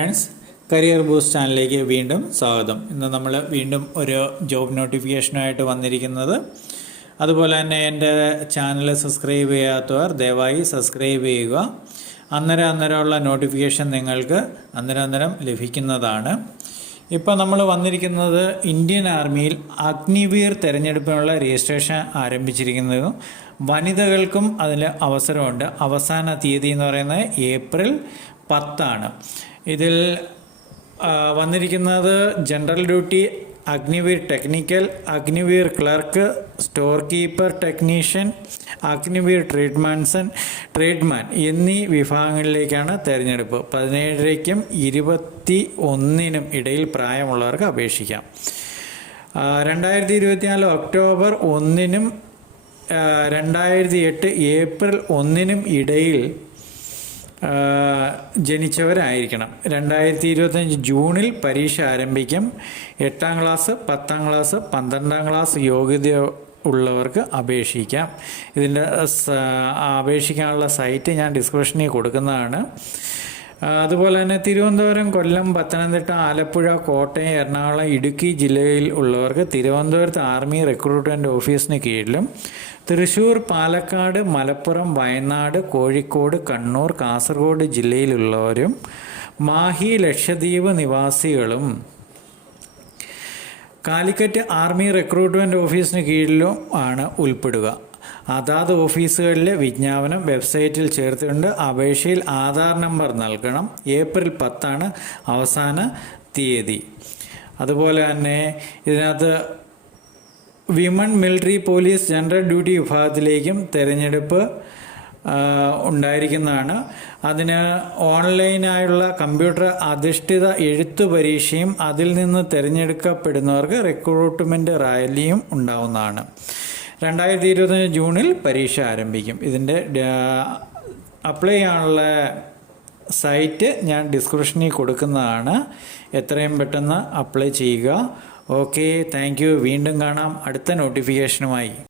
Friends, career boost ചാനലിലേക്ക് വീണ്ടും സ്വാഗതം. ഇന്ന് നമ്മൾ വീണ്ടും ഒരു ജോബ് നോട്ടിഫിക്കേഷനായിട്ട് വന്നിരിക്കുന്നത്. അതുപോലെ തന്നെ എൻ്റെ ചാനൽ സബ്സ്ക്രൈബ് ചെയ്യാത്തവർ ദയവായി സബ്സ്ക്രൈബ് ചെയ്യുക. അന്നേരമുള്ള നോട്ടിഫിക്കേഷൻ നിങ്ങൾക്ക് അന്നേരം ലഭിക്കുന്നതാണ്. ഇപ്പോൾ നമ്മൾ വന്നിരിക്കുന്നത് ഇന്ത്യൻ ആർമിയിൽ അഗ്നിവീർ തിരഞ്ഞെടുപ്പിനുള്ള രജിസ്ട്രേഷൻ ആരംഭിച്ചിരിക്കുന്നത്. വനിതകൾക്കും അതിൽ അവസരമുണ്ട്. അവസാന തീയതി എന്ന് പറയുന്നത് ഏപ്രിൽ 10 ഇതിൽ വന്നിരിക്കുന്നത് general duty, Agniveer technical, Agniveer clerk, store keeper technician, Agniveer tradesman എന്നീ വിഭാഗങ്ങളിലേക്കാണ് തിരഞ്ഞെടുപ്പ്. 17-നും 21-നും ഇടയിൽ പ്രായമുള്ളവർക്ക് അപേക്ഷിക്കാം. 2024 ഒക്ടോബർ 1-നും 2008 ഏപ്രിൽ 1-നും ഇടയിൽ ജനിച്ചവരായിരിക്കണം. 2025 ജൂണിൽ പരീക്ഷ ആരംഭിക്കും. 8ാം ക്ലാസ്, 10ാം ക്ലാസ്, 12ാം ക്ലാസ് യോഗ്യത ഉള്ളവർക്ക് അപേക്ഷിക്കാം. ഇതിൻ്റെ അപേക്ഷിക്കാനുള്ള സൈറ്റ് ഞാൻ ഡിസ്ക്രിപ്ഷനിൽ കൊടുക്കുന്നതാണ്. അതുപോലെ തന്നെ തിരുവനന്തപുരം, കൊല്ലം, പത്തനംതിട്ട, ആലപ്പുഴ, കോട്ടയം, എറണാകുളം, ഇടുക്കി ജില്ലയിൽ ഉള്ളവർക്ക് തിരുവനന്തപുരത്ത് ആർമി റിക്രൂട്ട്മെൻറ്റ് ഓഫീസിന് കീഴിലും, തൃശ്ശൂർ, പാലക്കാട്, മലപ്പുറം, വയനാട്, കോഴിക്കോട്, കണ്ണൂർ, കാസർഗോഡ് ജില്ലയിലുള്ളവരും മാഹി, ലക്ഷദ്വീപ് നിവാസികളും കാലിക്കറ്റ് ആർമി റിക്രൂട്ട്മെൻറ്റ് ഓഫീസിന് കീഴിലും ആണ് ഉൾപ്പെടുക. അതാത് ഓഫീസുകളിലെ വിജ്ഞാപനം വെബ്സൈറ്റിൽ ചേർത്തിട്ടുണ്ട്. അപേക്ഷയിൽ ആധാർ നമ്പർ നൽകണം. ഏപ്രിൽ 10 അവസാന തീയതി. അതുപോലെ തന്നെ ഇതിനകത്ത് women military police general duty വിഭാഗത്തിലേക്കും തിരഞ്ഞെടുപ്പ് ഉണ്ടായിരിക്കുന്നതാണ്. അതിന് ഓൺലൈനായുള്ള കമ്പ്യൂട്ടർ അധിഷ്ഠിത എഴുത്തു പരീക്ഷയും അതിൽ നിന്ന് തിരഞ്ഞെടുക്കപ്പെടുന്നവർക്ക് റിക്രൂട്ട്മെൻറ്റ് റാലിയും ഉണ്ടാവുന്നതാണ്. 2025 ജൂണിൽ പരീക്ഷ ആരംഭിക്കും. ഇതിൻ്റെ അപ്ലൈ ചെയ്യാനുള്ള സൈറ്റ് ഞാൻ ഡിസ്ക്രിപ്ഷനിൽ കൊടുക്കുന്നതാണ്. എത്രയും പെട്ടെന്ന് അപ്ലൈ ചെയ്യുക. Okay, thank you. വീണ്ടും കാണാം അടുത്ത നോട്ടിഫിക്കേഷനുമായി.